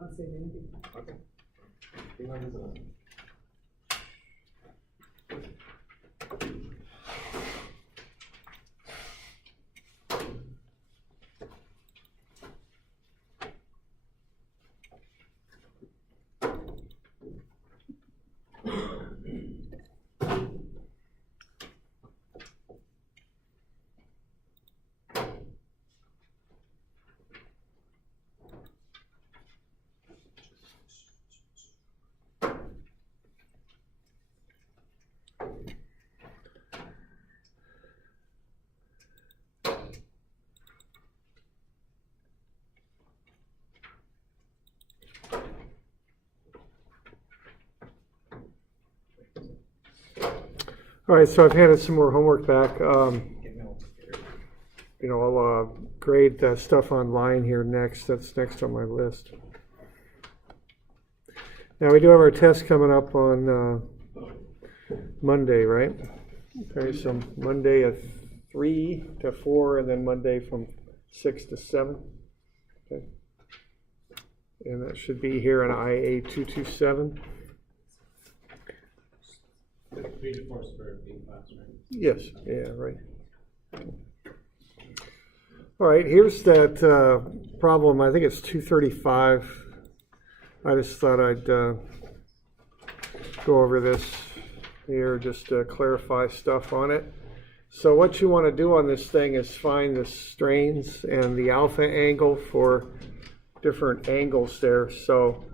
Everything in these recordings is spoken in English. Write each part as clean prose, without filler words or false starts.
I'm not saying anything. Okay. Hang on just a minute. All right, so I've handed some more homework back. I'll grade that stuff online here next. That's next on my list. Now, we do have our test coming up on Monday, right? Okay, so Monday at 3 to 4, and then Monday from 6 to 7. Okay. And that should be here in IA 227. 3 to 4 is for being class, right? Yes, yeah, right. All right, here's that problem. I think it's 235. I just thought I'd go over this here just to clarify stuff on it. So what you want to do on this thing is find the strains and the alpha angle for different angles there. So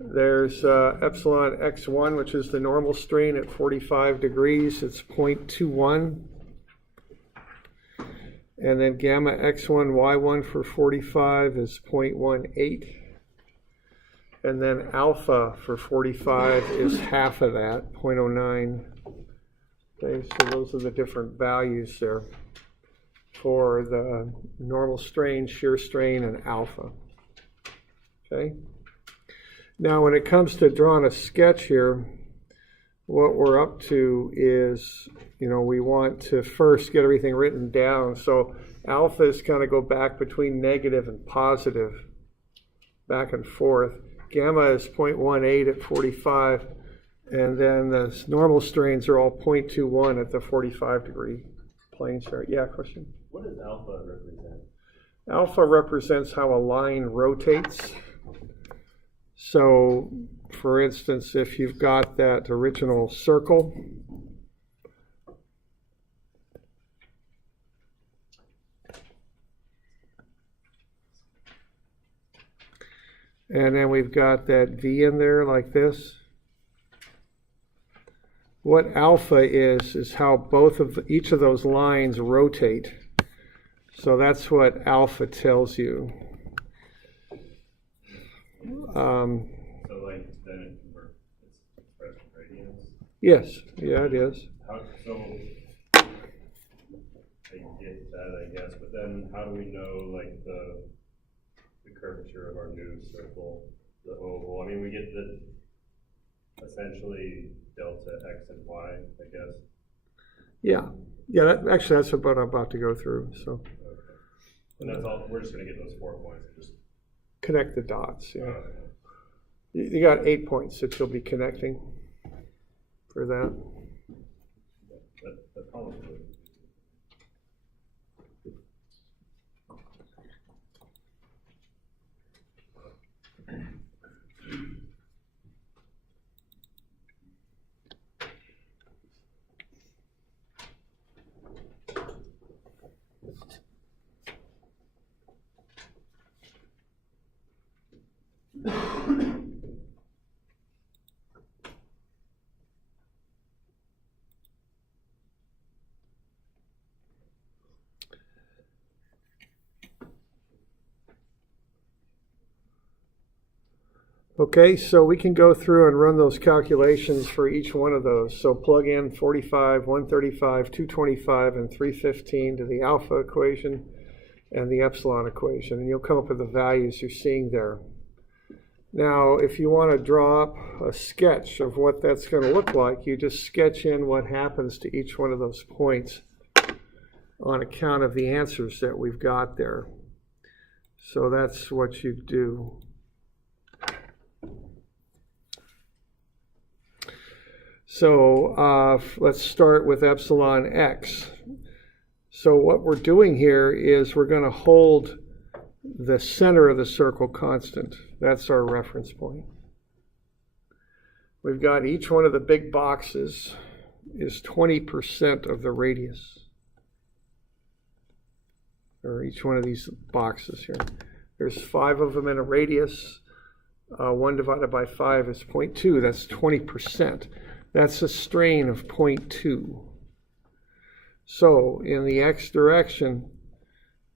there's epsilon x1, which is the normal strain at 45 degrees. It's 0.21. And then gamma x1, y1 for 45 is 0.18. And then alpha for 45 is half of that, 0.09. Okay, so those are the different values there for the normal strain, shear strain, and alpha. Okay. Now, when it comes to drawing a sketch here, what we're up to is, we want to first get everything written down. So alphas kind of go back between negative and positive, back and forth. Gamma is 0.18 at 45, and then the normal strains are all 0.21 at the 45 degree plane chart. Yeah, question? What does alpha represent? Alpha represents how a line rotates. So, for instance, if you've got that original circle, and then we've got that V in there like this. What alpha is how each of those lines rotate. So that's what alpha tells you. So like then it converts, it's expressed in radians? Yes, yeah, it is. I get that, I guess, but then how do we know like the curvature of our new circle, the oval? I mean, we get the essentially delta x and y, I guess. Yeah, that's what I'm about to go through. So, Okay. And that's all. We're just going to get those 4 points and just connect the dots. Yeah, you got 8 points that you'll be connecting for that. That's probably good. Okay, so we can go through and run those calculations for each one of those. So plug in 45, 135, 225, and 315 to the alpha equation and the epsilon equation, and you'll come up with the values you're seeing there. Now, if you want to draw up a sketch of what that's going to look like, you just sketch in what happens to each one of those points on account of the answers that we've got there. So that's what you do. So let's start with epsilon x. So what we're doing here is we're going to hold the center of the circle constant. That's our reference point. We've got each one of the big boxes is 20% of the radius. Or each one of these boxes here. There's 5 of them in a radius. 1 divided by 5 is 0.2. That's 20%. That's a strain of 0.2. So in the x direction,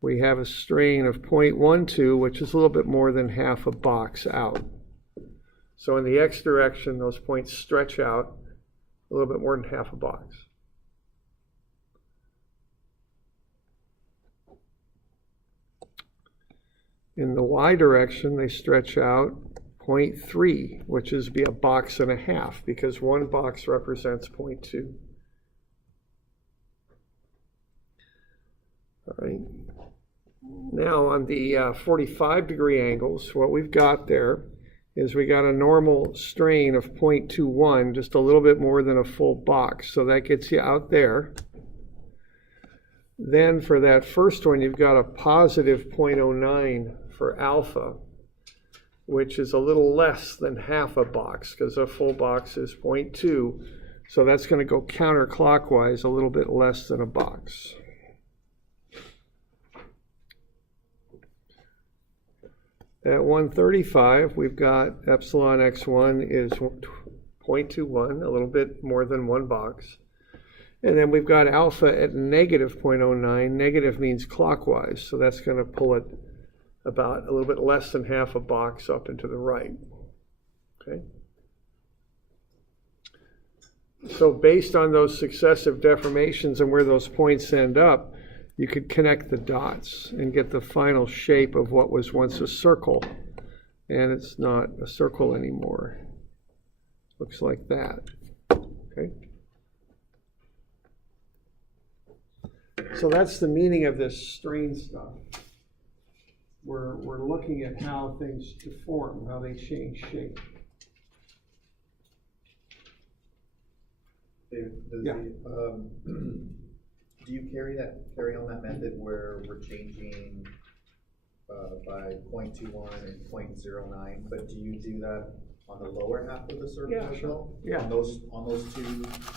we have a strain of 0.12, which is a little bit more than half a box out. So in the x direction, those points stretch out a little bit more than half a box. In the y direction, they stretch out 0.3, which is be a box and a half, because one box represents 0.2. All right. Now on the 45-degree angles, what we've got there is we got a normal strain of 0.21, just a little bit more than a full box. So that gets you out there. Then for that first one, you've got a positive 0.09 for alpha, which is a little less than half a box, because a full box is 0.2. So that's going to go counterclockwise, a little bit less than a box. At 135, we've got epsilon x1 is 0.21, a little bit more than one box. And then we've got alpha at negative 0.09. Negative means clockwise, so that's going to pull it about a little bit less than half a box up and to the right. Okay. So based on those successive deformations and where those points end up, you could connect the dots and get the final shape of what was once a circle. And it's not a circle anymore. Looks like that. Okay. So that's the meaning of this strain stuff. We're looking at how things deform, how they change shape. David, Yeah. Do you carry on that method where we're changing by 0.21 and 0.09, but do you do that on the lower half of the circle as well? Yeah. On those 2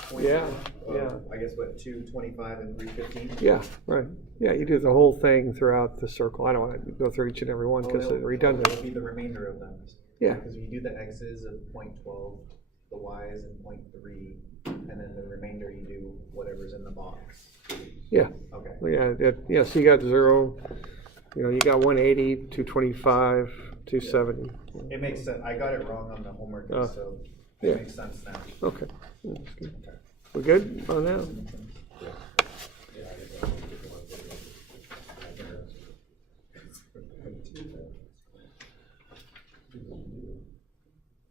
points? Yeah. Yeah. I guess what, 225 and 315? Yeah, right. Yeah, you do the whole thing throughout the circle. I don't want to go through each and every one because they're redundant. It'll be the remainder of them. Yeah. Because you do the x's of 0.12, the y's in 0.3, and then the remainder you do whatever's in the box. Yeah. Okay. Yeah, so you got 0, you got 180, 225, 270. It makes sense. I got it wrong on the homework, so it yeah. makes sense now. Okay. That's good. We're good on that?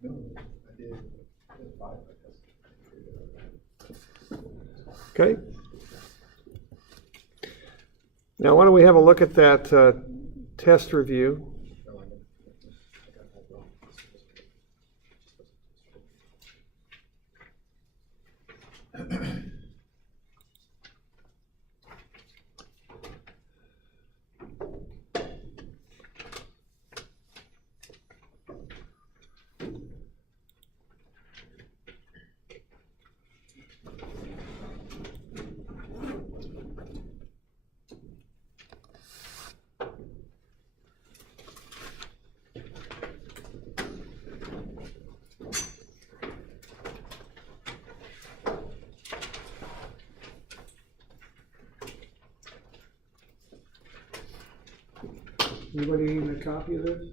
No, I did 5, I guess. Okay. Now, why don't we have a look at that test review? Anybody need a copy of this?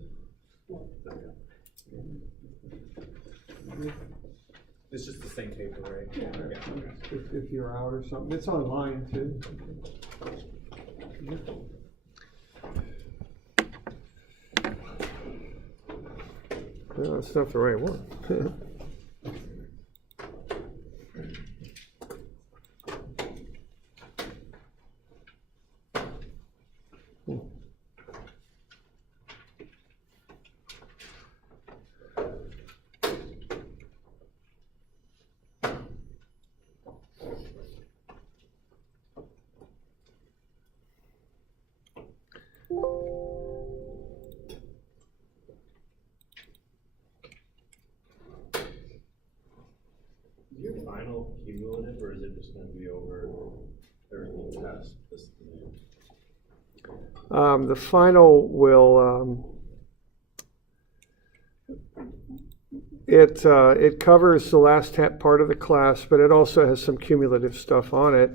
It's just the same paper, right? Yeah. If you're out or something. It's online too. No, that's not the right one. is it just gonna be over everything past this? The final will, it covers the last part of the class, but it also has some cumulative stuff on it.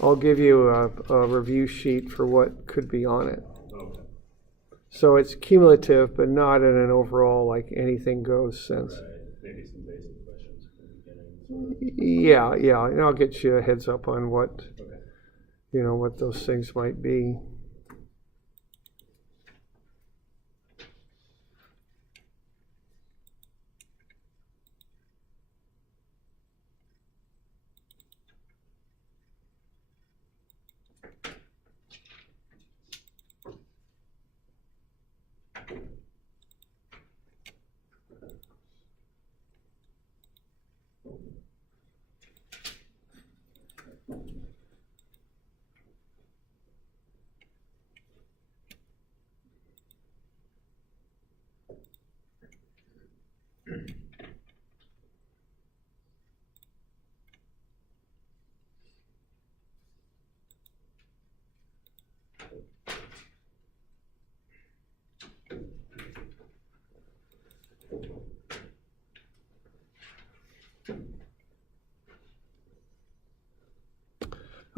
I'll give you a review sheet for what could be on it. Okay. So it's cumulative, but not in an overall, like, anything goes sense. Right. Maybe some basic questions from the beginning. Yeah, and I'll get you a heads up on what, Okay. what those things might be.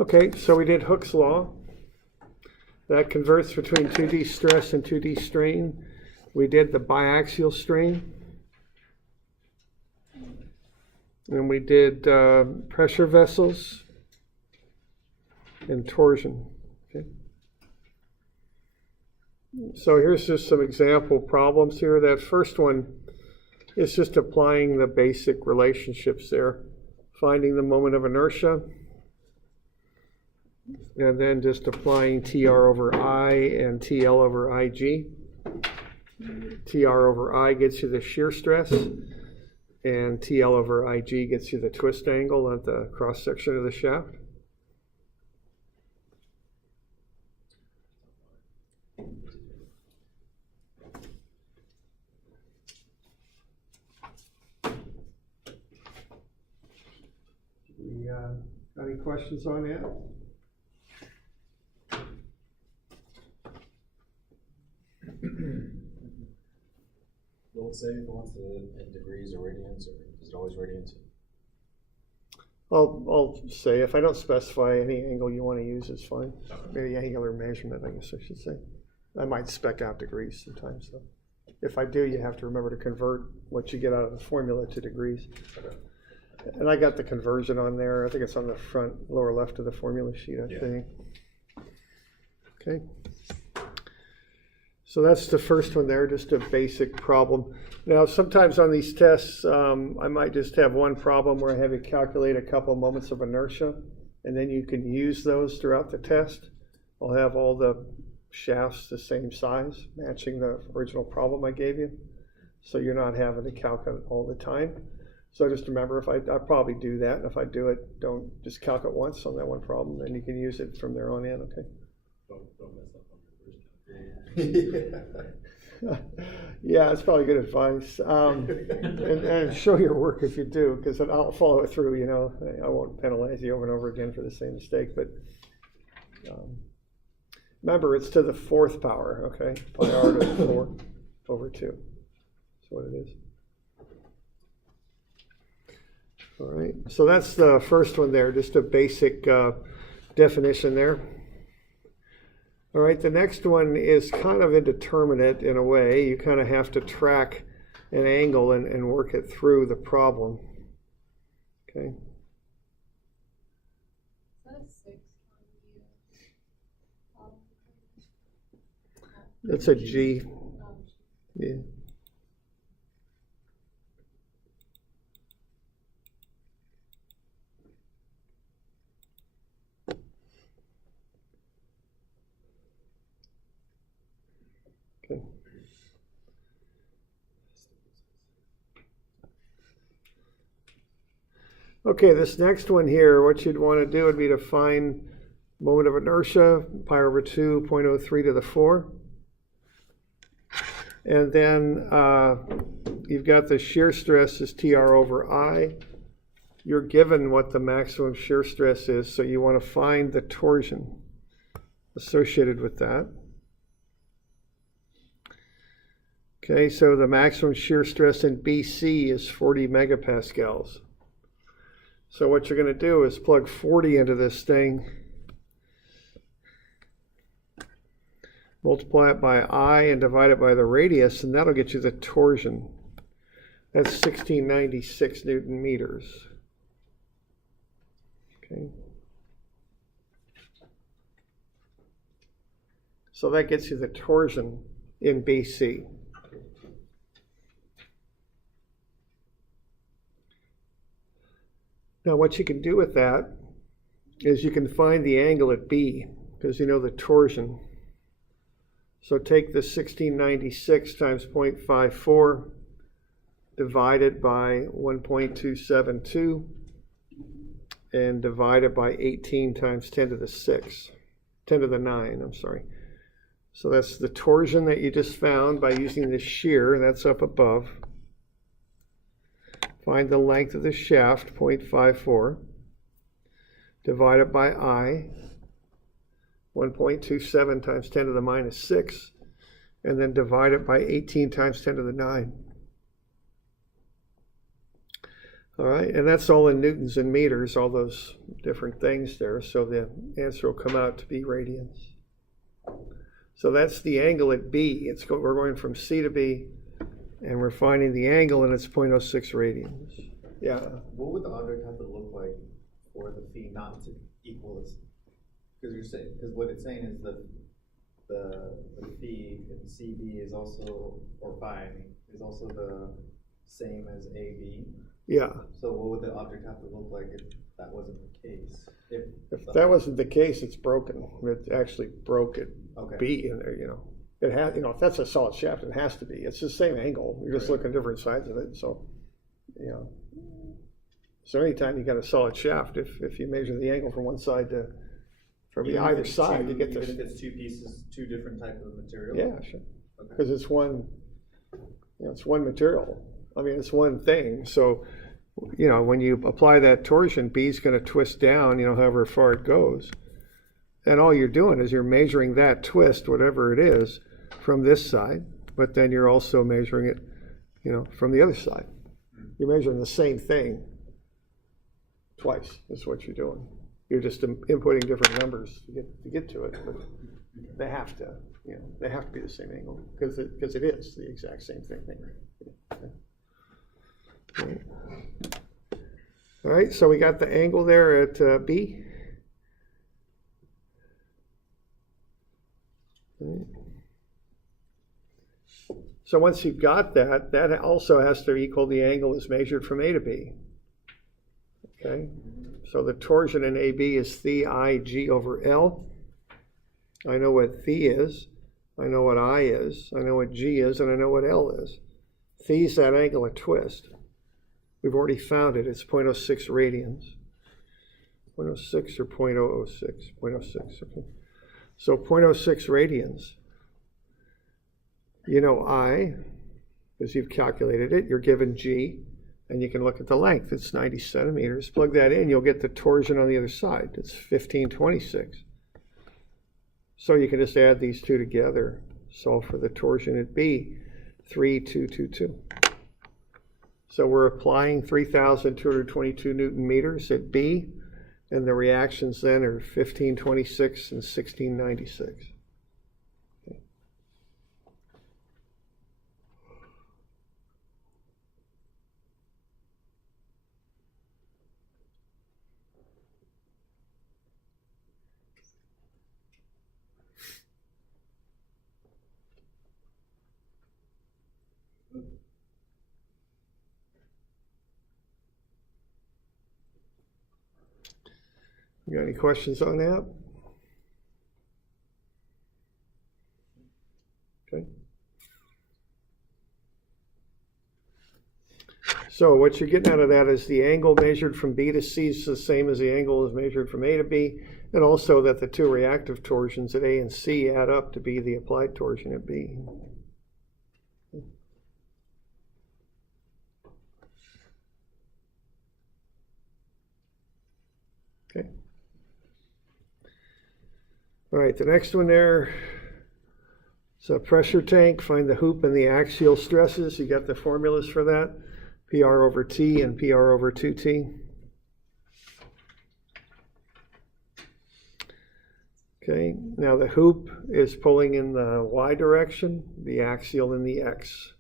Okay, so we did Hooke's law. That converts between 2D stress and 2D strain. We did the biaxial strain. And we did pressure vessels and torsion. Okay. So here's just some example problems here. That first one is just applying the basic relationships there. Finding the moment of inertia, and then just applying TR over I and TL over IG. TR over I gets you the shear stress, and TL over IG gets you the twist angle at the cross section of the shaft. Got any questions on that? Will it say if it wants to in degrees or radians, or is it always radians? I'll say, if I don't specify any angle you want to use, it's fine. Maybe angular measurement, I guess I should say. I might spec out degrees sometimes, though. If I do, you have to remember to convert what you get out of the formula to degrees. Okay. And I got the conversion on there. I think it's on the front lower left of the formula sheet, I think. Okay. So that's the first one there, just a basic problem. Now, sometimes on these tests, I might just have one problem where I have you calculate a couple moments of inertia, and then you can use those throughout the test. I'll have all the shafts the same size, matching the original problem I gave you. So you're not having to calculate all the time. So just remember, if I probably do that, and if I do it, don't just calculate once on that one problem, then you can use it from there on in, okay? Don't mess up on your first calculation. Yeah, it's probably good advice. And show your work if you do, because I'll follow it through, I won't penalize you over and over again for the same mistake, but remember, it's to the fourth power, okay? Pi r to the 4 over 2. That's what it is. All right, so that's the first one there, just a basic definition there. All right, the next one is kind of indeterminate in a way. You kind of have to track an angle and work it through the problem. Okay. That's a G. Yeah. Okay. Okay, this next one here, what you'd want to do would be to find moment of inertia, pi over 2, 0.03 to the 4. And then you've got the shear stress is TR over I. you're given what the maximum shear stress is, so you want to find the torsion associated with that. Okay, so the maximum shear stress in BC is 40 megapascals. So what you're going to do is plug 40 into this thing, multiply it by I and divide it by the radius, and that'll get you the torsion. That's 1696 Newton meters. Okay. So that gets you the torsion in BC. Now what you can do with that is you can find the angle at B, because you know the torsion. So take the 1696 times 0.54, divide it by 1.272, and divide it by 18 times 10 to the 6, 10 to the 9, I'm sorry. So that's the torsion that you just found by using the shear, that's up above. Find the length of the shaft, 0.54, divide it by I, 1.27 times 10 to the minus 6, and then divide it by 18 times 10 to the 9. All right, and that's all in newtons and meters, all those different things there, so the answer will come out to be radians. So that's the angle at B. We're going from C to B, and we're finding the angle, and it's 0.06 radians. Yeah. What would the object have to look like for the phi not to equal this? Because what it's saying is that the phi in CB is also, or phi, I mean, is also the same as AB. Yeah. So what would the object have to look like if that wasn't the case? If that wasn't the case, it's broken. It actually broke at Okay. B in there, you know. It has, you know, if that's a solid shaft, it has to be. It's the same angle. You're just looking at different sides of it. So, you know. So anytime you got a solid shaft, if you measure the angle from one side to from either side, you get this. Even if it's two pieces, two different types of material? Yeah, sure. Okay. Because it's one, you know, it's one material. I mean, it's one thing. So, you know, when you apply that torsion, B is going to twist down, you know, however far it goes. And all you're doing is you're measuring that twist, whatever it is, from this side, but then you're also measuring it, you know, from the other side. You're measuring the same thing twice, is what you're doing. You're just inputting different numbers to get to it, but they have to, you know, they have to be the same angle, because it is the exact same thing. Okay. All right, so we got the angle there at B. So once you've got that, that also has to equal the angle as measured from A to B. Okay, so the torsion in AB is phi IG over L. I know what phi is, I know what I is, I know what G is, and I know what L is. Phi is that angle of twist. We've already found it. It's 0.06 radians. 0.06 or 0.006? 0.06, okay. So 0.06 radians. You know I, because you've calculated it, you're given G, and you can look at the length. It's 90 centimeters. Plug that in, you'll get the torsion on the other side. It's 1526. So you can just add these two together. Solve for the torsion at B, 3222. So we're applying 3,222 Newton meters at B, and the reactions then are 1526 and 1696. Okay. You got any questions on that? Okay. So what you're getting out of that is the angle measured from B to C is the same as the angle is measured from A to B, and also that the two reactive torsions at A and C add up to be the applied torsion at B. Okay. All right, the next one there. So pressure tank, find the hoop and the axial stresses. You got the formulas for that. PR over T and PR over 2T. Okay, now the hoop is pulling in the Y direction, the axial in the X.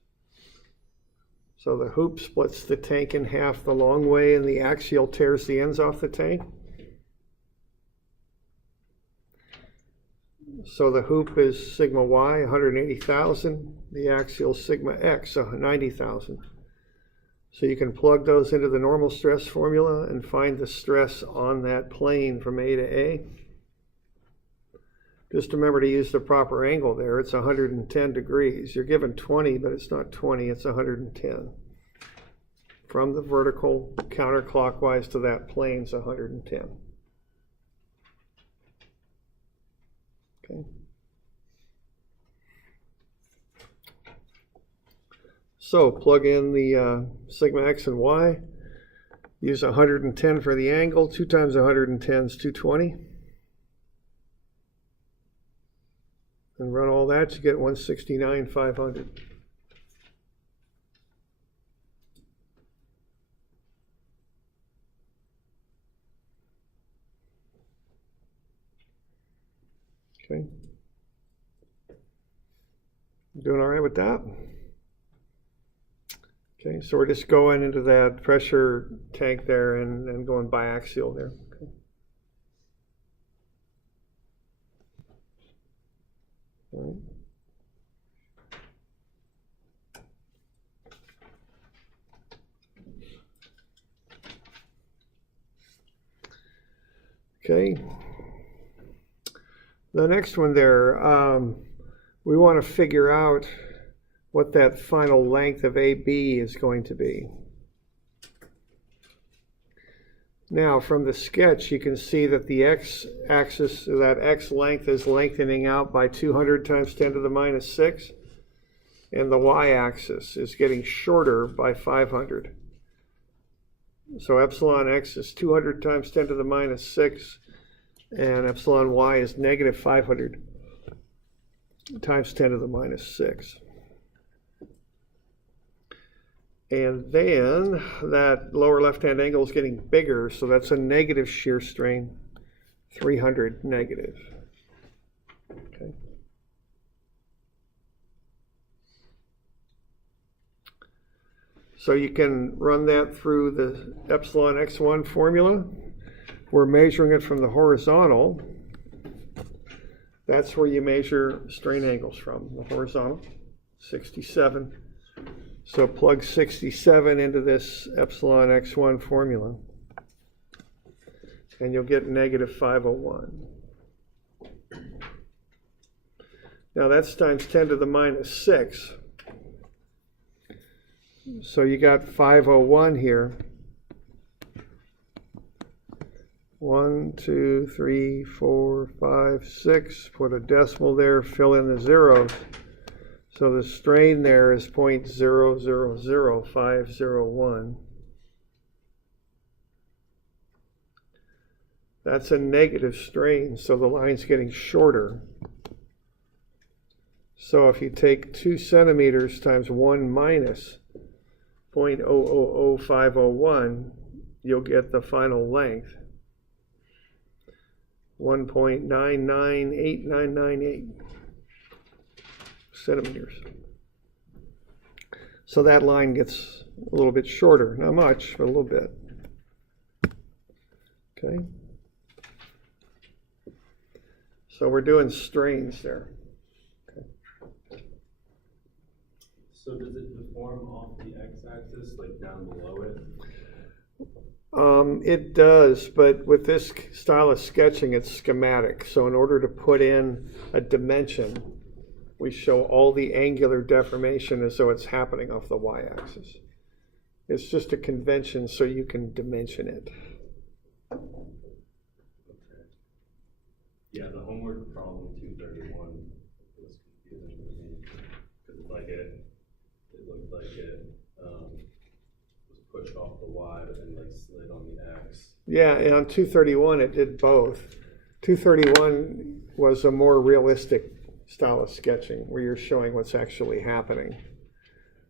So the hoop splits the tank in half the long way and the axial tears the ends off the tank. So the hoop is sigma Y, 180,000. The axial sigma X, 90,000. So you can plug those into the normal stress formula and find the stress on that plane from A to A. Just remember to use the proper angle there. It's 110 degrees. You're given 20, but it's not 20, it's 110. From the vertical counterclockwise to that plane is 110. Okay. So plug in the sigma X and Y. Use 110 for the angle. 2 times 110 is 220. And run all that, you get 169,500. Okay. Doing all right with that? Okay, so we're just going into that pressure tank there and going biaxial there. Okay. All right. Okay. The next one there, we want to figure out what that final length of AB is going to be. Now, from the sketch, you can see that the x-axis, that x length is lengthening out by 200 times 10 to the minus 6, and the y-axis is getting shorter by 500. So epsilon x is 200 times 10 to the minus 6, and epsilon y is negative 500 times 10 to the minus 6. And then that lower left-hand angle is getting bigger, so that's a negative shear strain, 300 negative. Okay. So you can run that through the epsilon x1 formula. We're measuring it from the horizontal. That's where you measure strain angles from, the horizontal, 67. So plug 67 into this epsilon x1 formula, and you'll get negative 501. Now that's times 10 to the minus 6. So you got 501 here. 1, 2, 3, 4, 5, 6. Put a decimal there, fill in the zeros. So the strain there is 0.000501. That's a negative strain, so the line's getting shorter. So if you take 2 centimeters times 1 minus 0.000501, you'll get the final length, 1.998998 centimeters. So that line gets a little bit shorter, not much, but a little bit. Okay. So we're doing strains there. Okay. So does it deform off the x-axis, like down below it? It does, but with this style of sketching, it's schematic. So in order to put in a dimension, we show all the angular deformation as though it's happening off the y-axis. It's just a convention so you can dimension it. Okay. Yeah, the homework problem 231 was confusing to me because it looked like it was pushed off off the Y, but then like slid on the X. Yeah, and on 231 it did both. 231 was a more realistic style of sketching where you're showing what's actually happening.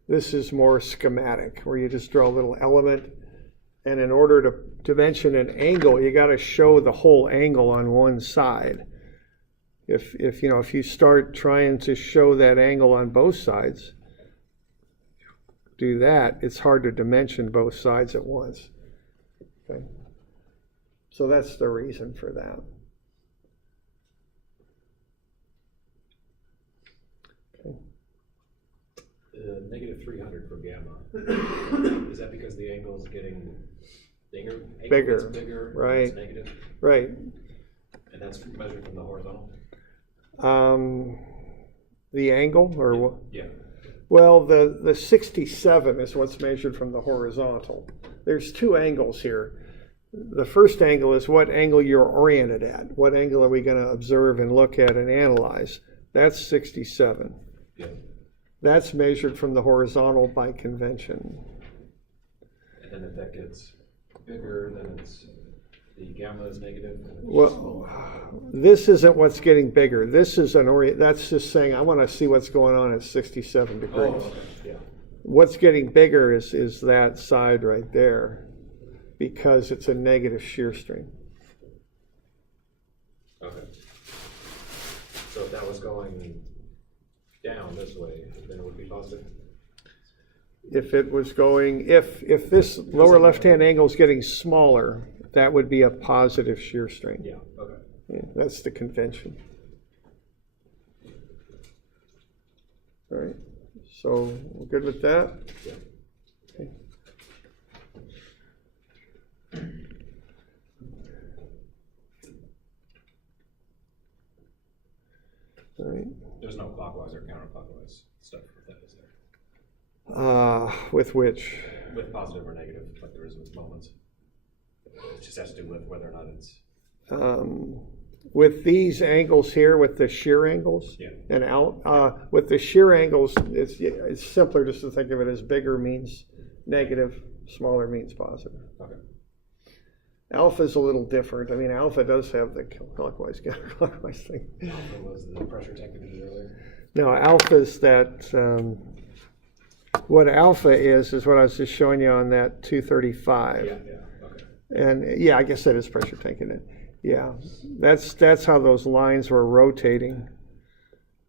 This is more schematic where you just draw a little element, and in order to dimension an angle, you got to show the whole angle on one side. If you start trying to show that angle on both sides, do that, it's hard to dimension both sides at once. Okay. So that's the reason for that. Negative 300 for gamma. Is that because the angle is getting bigger? Bigger, bigger, right. It's negative, Right. and that's measured from the horizontal. The angle, or what? Yeah. Well, the 67 is what's measured from the horizontal. There's two angles here. The first angle is what angle you're oriented at. What angle are we going to observe and look at and analyze? That's 67. Yeah. That's measured from the horizontal by convention. And then if that gets bigger, then the gamma is negative. And it's Well, this isn't what's getting bigger. This is that's just saying I want to see what's going on at 67 degrees. oh, okay. Yeah. What's getting bigger is that side right there, because it's a negative shear strain. Okay. So if that was going down this way, then it would be positive. If it was going, if this lower left-hand angle is getting smaller, that would be a positive shear strain. Yeah. Okay. Yeah, that's the convention. All right. So we're good with that? Yeah. Okay. All right. There's no clockwise or counterclockwise stuff with that, is there? With which? With positive or negative, like there is with moments. It just has to do with whether or not it's. With these angles here, with the shear angles, Yeah. and out, with the shear angles, it's simpler just to think of it as bigger means negative, smaller means positive. Okay. Alpha is a little different. I mean, alpha does have the clockwise, counterclockwise thing. Alpha was the pressure tank we did earlier. No, alpha is that, what alpha is what I was just showing you on that 235. Yeah, okay. And yeah, I guess that is pressure tank in it. Yeah, that's how those lines were rotating.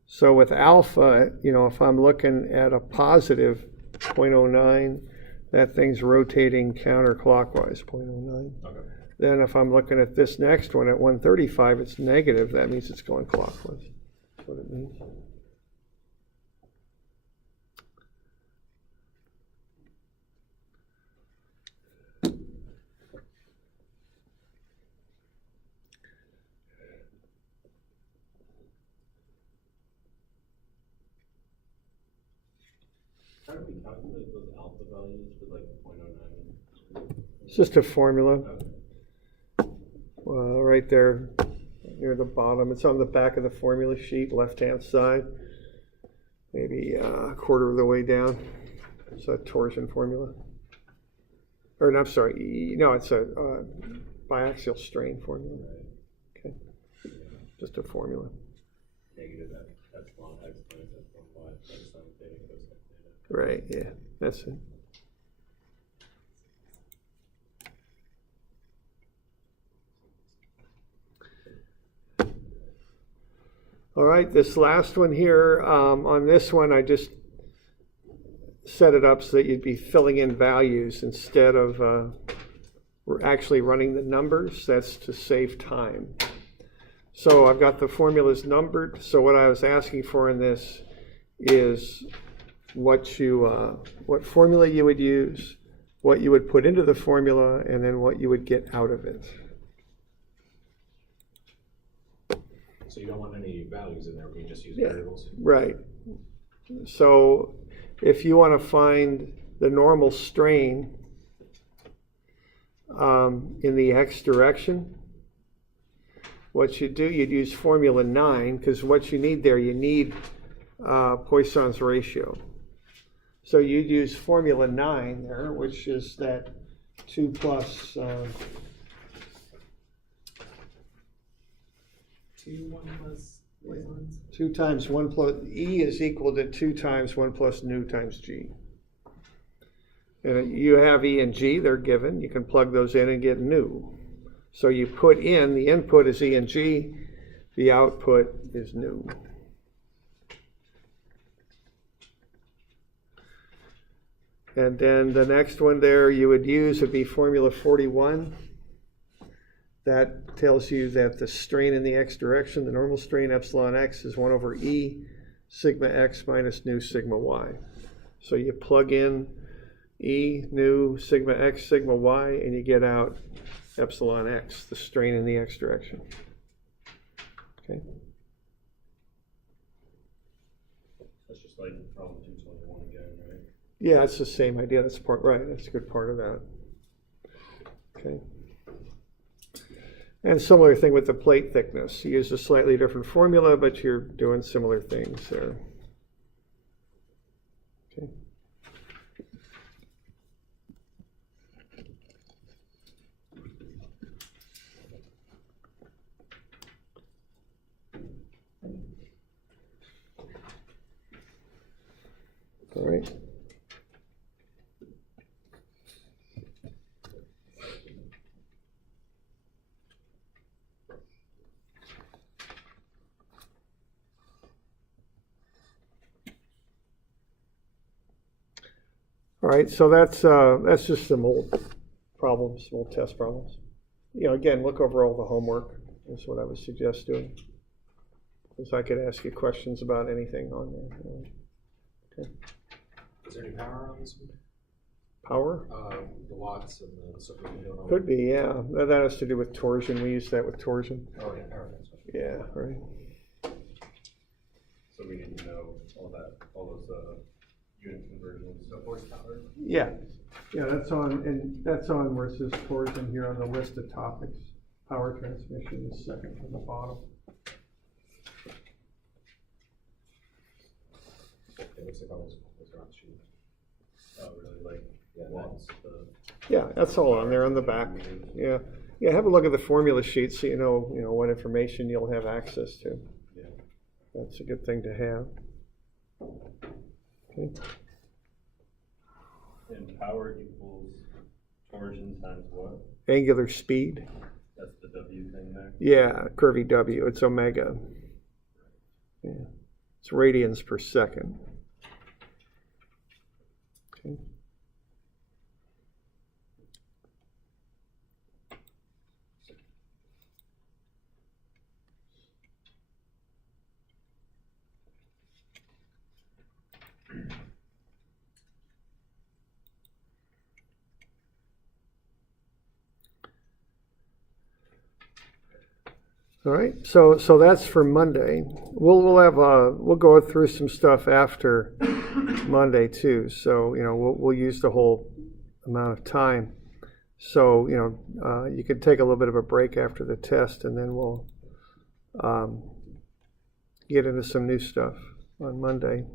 So with alpha, if I'm looking at a positive 0.09, that thing's rotating counterclockwise 0.09. Okay. Then if I'm looking at this next one at 135, it's negative. That means it's going clockwise. That's what it means. How do we calculate those alpha values for like 0.09? It's just a formula. Okay. Right there near the bottom. It's on the back of the formula sheet, left-hand side. Maybe a quarter of the way down. It's a torsion formula. Or, no, I'm sorry. No, it's a biaxial strain formula. Okay. Just a formula. Negative epsilon x minus epsilon y plus sin theta cosine theta. Right, yeah. That's it. All right, this last one here, on this one, I just set it up so that you'd be filling in values instead of we're actually running the numbers. That's to save time. So I've got the formulas numbered. So what I was asking for in this is what formula you would use, what you would put into the formula, and then what you would get out of it. So you don't want any values in there, we can just use variables. Right. So if you want to find the normal strain in the x direction, what you do, you'd use formula 9, because what you need there, you need Poisson's ratio. So you'd use formula 9 there, which is that 2 plus, 2 times 1 plus, E is equal to 2 times 1 plus nu times G. And you have E and G, they're given. You can plug those in and get nu. So you put in, the input is E and G, the output is nu. And then the next one there you would use would be formula 41. That tells you that the strain in the x direction, the normal strain epsilon x, is 1 over E sigma x minus nu sigma y. So you plug in E, nu, sigma x, sigma y, and you get out epsilon x, the strain in the x direction. Okay. That's just like problem 221 again, right? Yeah, it's the same idea. That's part right. That's a good part of that. Okay. And similar thing with the plate thickness. You use a slightly different formula, but you're doing similar things there. Okay. All right. All right, so that's just some old problems, some old test problems. You know, again, look over all the homework. That's what I would suggest doing. Because I could ask you questions about anything on there. Okay. Is there any power on this one? Power? The watts and the stuff we don't know. Could be, yeah. That has to do with torsion. We use that with torsion. Oh, yeah, power. That's what- Yeah, right. So we need to know all those unit conversions. So horsepower. Yeah. Yeah, that's on where it says torsion here on the list of topics. Power transmission is second from the bottom. It looks like all those are on the sheet. Oh, really? Like, Yeah, watts, Yeah, that's all on there on the back. Yeah. Yeah, have a look at the formula sheet so you know what information you'll have access to. Yeah. That's a good thing to have. Okay. And power equals torsion times what? Angular speed. That's the W thing there? Yeah, curvy W. It's omega. Yeah. It's radians per second. Okay. All right, so that's for Monday. We'll go through some stuff after Monday too. So we'll use the whole amount of time. So you can take a little bit of a break after the test, and then we'll get into some new stuff on Monday.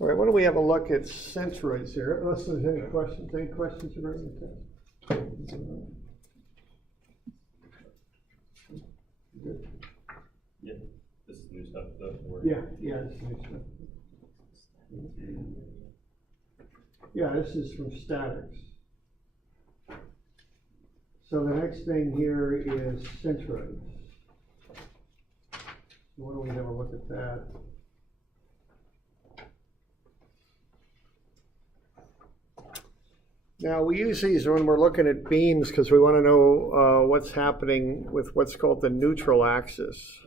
All right, why don't we have a look at centroids here, unless there's any questions. Any questions regarding the test? Good. Yeah. This is new stuff, though. Yeah, this is new stuff. Yeah, this is from statics. So the next thing here is centroids. So why don't we have a look at that? Now, we use these when we're looking at beams because we want to know what's happening with what's called the neutral axis.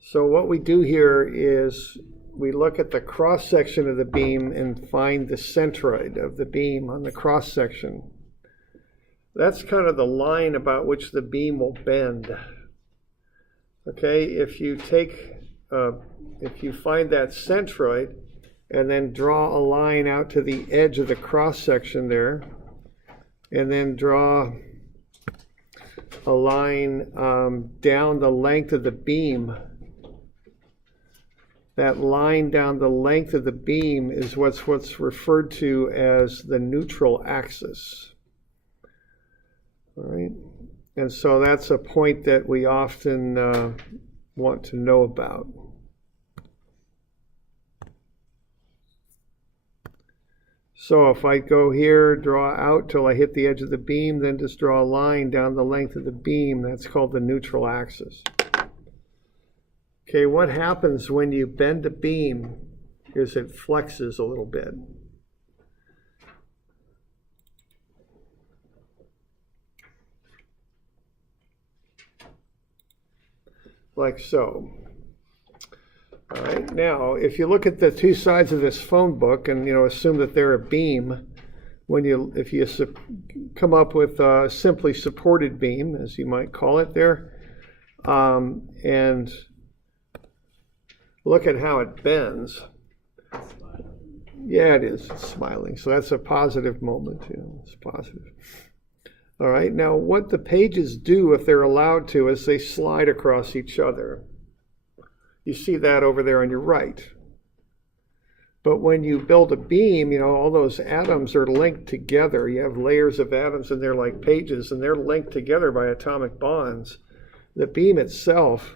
So what we do here is we look at the cross-section of the beam and find the centroid of the beam on the cross-section. That's kind of the line about which the beam will bend. Okay, if you find that centroid, and then draw a line out to the edge of the cross-section there, and then draw a line down the length of the beam that line down the length of the beam is what's referred to as the neutral axis. All right, and so that's a point that we often want to know about. So if I go here, draw out till I hit the edge of the beam, then just draw a line down the length of the beam, that's called the neutral axis. Okay, what happens when you bend a beam is it flexes a little bit. Like so. All right, now if you look at the two sides of this phone book and assume that they're a beam, if you come up with a simply supported beam, as you might call it there, and look at how it bends. Yeah, it is. It's smiling. So that's a positive moment. It's positive. All right. Now, what the pages do, if they're allowed to, is they slide across each other. You see that over there on your right. But when you build a beam, all those atoms are linked together. You have layers of atoms in there like pages, and they're linked together by atomic bonds. The beam itself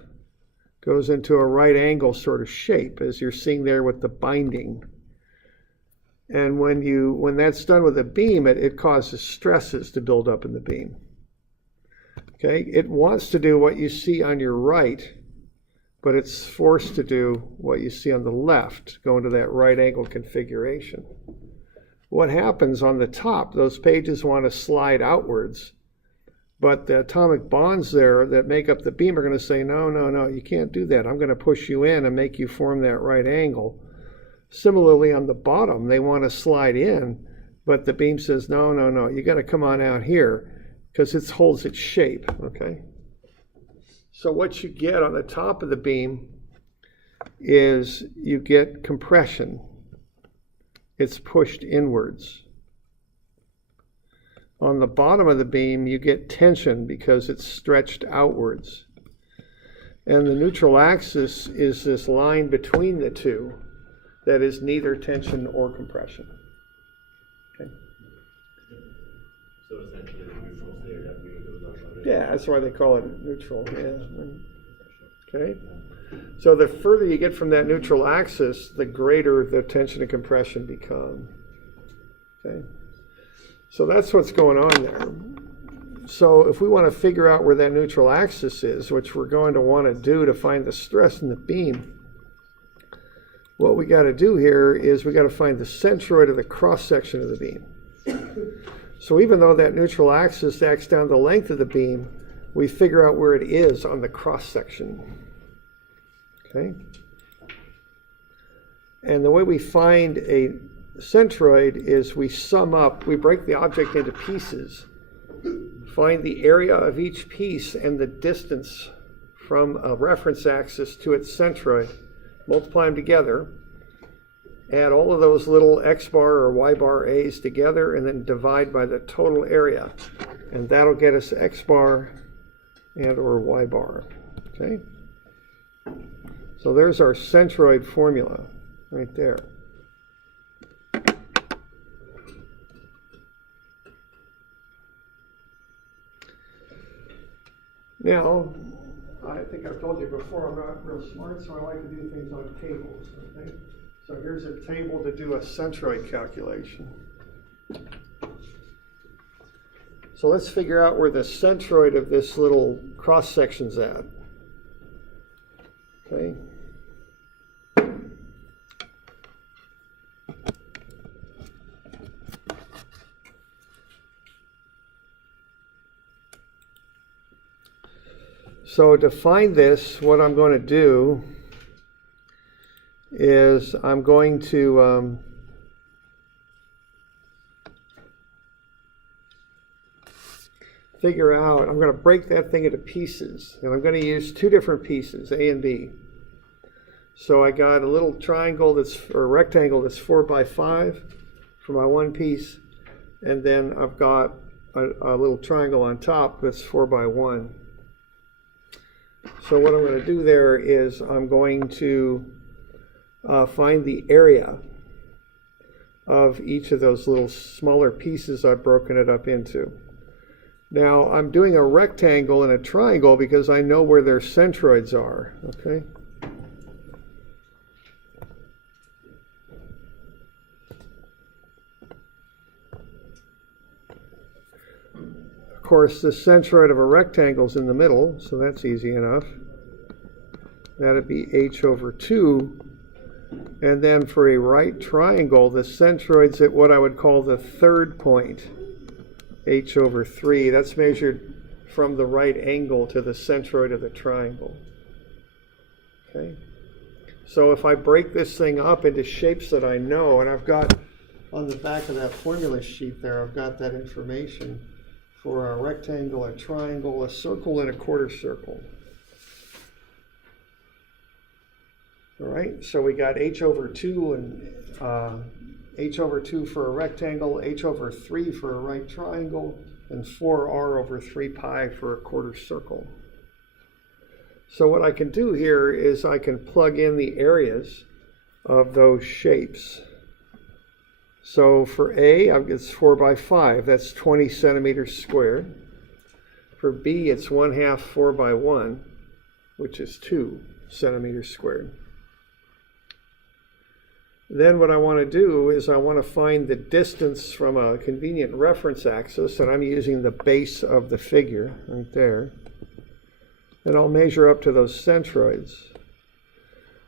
goes into a right angle sort of shape, as you're seeing there with the binding. And when that's done with a beam, it causes stresses to build up in the beam. Okay, it wants to do what you see on your right, but it's forced to do what you see on the left, go into that right angle configuration. What happens on the top, those pages want to slide outwards, but the atomic bonds there that make up the beam are going to say, no, you can't do that. I'm going to push you in and make you form that right angle. Similarly, on the bottom, they want to slide in, but the beam says, no, you got to come on out here because it holds its shape, okay? So what you get on the top of the beam is you get compression. It's pushed inwards. On the bottom of the beam, you get tension because it's stretched outwards. And the neutral axis is this line between the two that is neither tension or compression. Okay. So essentially, the neutral state that we goes up. Yeah, that's why they call it neutral. Yeah. Okay. So the further you get from that neutral axis, the greater the tension and compression become. Okay. So that's what's going on there. So if we want to figure out where that neutral axis is, which we're going to want to do to find the stress in the beam, what we got to do here is we got to find the centroid of the cross-section of the beam. So even though that neutral axis acts down the length of the beam, we figure out where it is on the cross-section. Okay? And the way we find a centroid is we sum up, we break the object into pieces, find the area of each piece and the distance from a reference axis to its centroid, multiply them together, add all of those little x bar or y bar a's together, and then divide by the total area. And that'll get us x bar and or y bar. Okay? So there's our centroid formula right there. Now, I think I've told you before, I'm not real smart, so I like to do things on tables. Okay? So here's a table to do a centroid calculation. So let's figure out where the centroid of this little cross section's at. Okay. So to find this, what I'm going to do is I'm going to figure out, I'm going to break that thing into pieces, and I'm going to use two different pieces, A and B. So I got a little triangle or a rectangle that's 4 by 5 for my one piece, and then I've got a little triangle on top that's 4 by 1. So what I'm going to do there is I'm going to find the area of each of those little smaller pieces I've broken it up into. Now, I'm doing a rectangle and a triangle because I know where their centroids are, okay? Of course, the centroid of a rectangle is in the middle, so that's easy enough. That'd be h over 2. And then for a right triangle, the centroid's at what I would call the third point, h over 3. That's measured from the right angle to the centroid of the triangle. Okay? So if I break this thing up into shapes that I know, and I've got on the back of that formula sheet there, I've got that information for a rectangle, a triangle, a circle, and a quarter circle. All right, so we got h over 2 and h over 2 for a rectangle, h over 3 for a right triangle, and 4r over 3 pi for a quarter circle. So what I can do here is I can plug in the areas of those shapes. So for A, it's 4 by 5, that's 20 centimeters squared. For B, it's 1/2 4 by 1, which is 2 centimeters squared. Then what I want to do is I want to find the distance from a convenient reference axis, and I'm using the base of the figure right there. And I'll measure up to those centroids.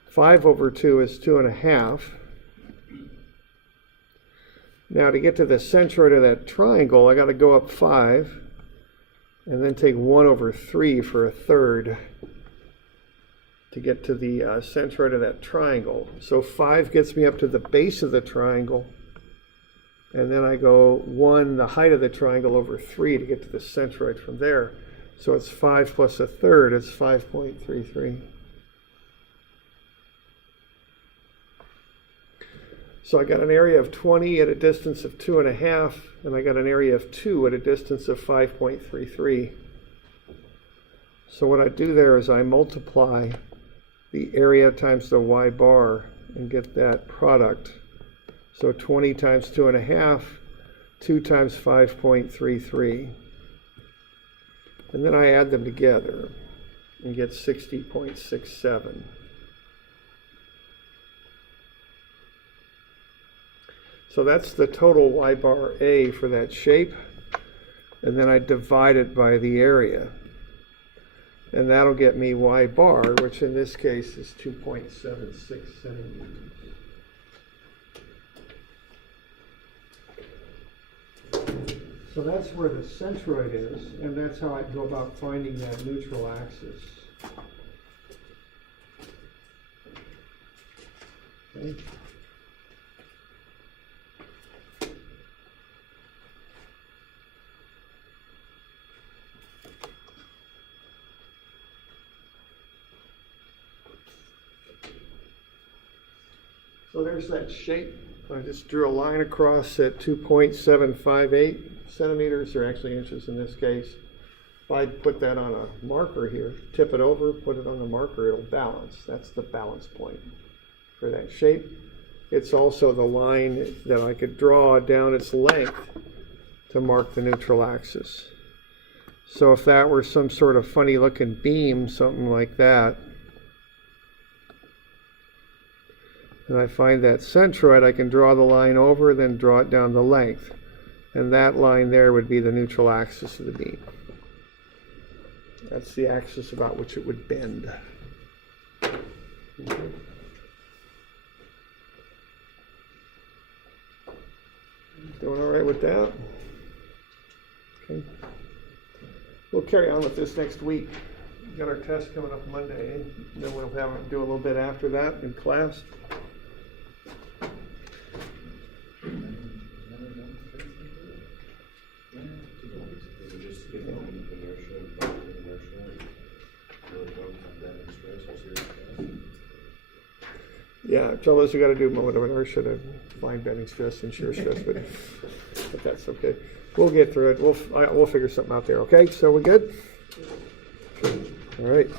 5 over 2 is 2.5. Now to get to the centroid of that triangle, I got to go up 5 and then take 1 over 3 for a third to get to the centroid of that triangle. So 5 gets me up to the base of the triangle, and then I go 1, the height of the triangle, over 3 to get to the centroid from there. So it's 5 plus a third, it's 5.33. So I got an area of 20 at a distance of 2.5, and I got an area of 2 at a distance of 5.33. So what I do there is I multiply the area times the y bar and get that product. So 20 times 2.5, 2 times 5.33. And then I add them together and get 60.67. So that's the total y bar A for that shape. And then I divide it by the area. And that'll get me y bar, which in this case is 2.76 centimeters. So that's where the centroid is, and that's how I go about finding that neutral axis. Okay. So there's that shape. I just drew a line across at 2.758 centimeters, or actually inches in this case. If I put that on a marker here, tip it over, put it on the marker, it'll balance. That's the balance point for that shape. It's also the line that I could draw down its length to mark the neutral axis. So if that were some sort of funny looking beam, something like that, and I find that centroid, I can draw the line over, then draw it down the length. And that line there would be the neutral axis of the beam. That's the axis about which it would bend. Okay. Doing all right with that? Okay. We'll carry on with this next week. We've got our test coming up Monday, and then we'll have do a little bit after that in class. Yeah, trouble is we got to do a moment of inertia to find bending stress and shear stress, but that's okay. We'll get through it. We'll figure something out there. Okay, so we're good. All right.